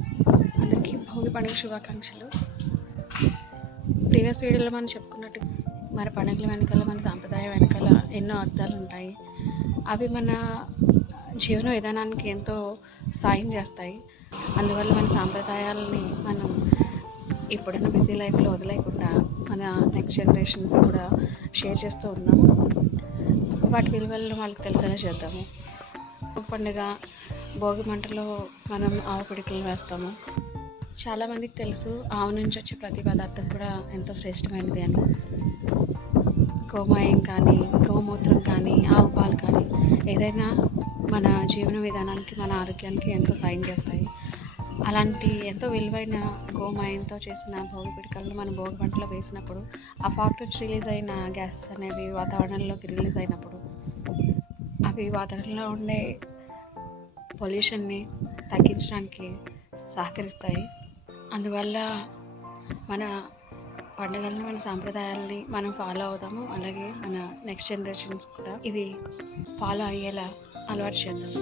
అందరికీ భోగి పండుగ శుభాకాంక్షలు. ప్రీవియస్ వీడియోలో మనం చెప్పుకున్నట్టు మన పండుగల వెనకాల మన సాంప్రదాయం వెనకాల ఎన్నో అర్థాలు ఉంటాయి. అవి మన జీవన విధానానికి ఎంతో సాయం చేస్తాయి. అందువల్ల మన సాంప్రదాయాలని మనం ఇప్పుడున్న బిజీ లైఫ్లో వదిలేకుండా మన నెక్స్ట్ జనరేషన్ కూడా షేర్ చేస్తూ ఉన్నాము. వాటి విలువలను వాళ్ళకి తెలిసేలా చేద్దాము. పండుగ భోగి మంటలో మనం ఆవు పిడికలు వేస్తాము. చాలామందికి తెలుసు ఆవు నుంచి వచ్చే ప్రతి పదార్థం కూడా ఎంతో శ్రేష్టమైనది అని. గోమాయం కానీ గోమూత్రం కానీ ఆవు పాలు కానీ ఏదైనా మన జీవన విధానానికి మన ఆరోగ్యానికి ఎంతో సాయం చేస్తాయి. అలాంటి ఎంతో విలువైన గోమాయంతో చేసిన భోగి పిడికలను మనం భోగి మంటలో వేసినప్పుడు ఆ ఫ్యాక్టరీ రిలీజ్ అయిన గ్యాస్ అనేవి వాతావరణంలోకి రిలీజ్ అయినప్పుడు అవి వాతావరణంలో ఉండే పొల్యూషన్ని తగ్గించడానికి సహకరిస్తాయి. అందువల్ల మన పండుగలను మన సాంప్రదాయాలని మనం ఫాలో అవుతాము. అలాగే మన నెక్స్ట్ జనరేషన్స్ కూడా ఇవి ఫాలో అయ్యేలా అలవాటు చేద్దాం.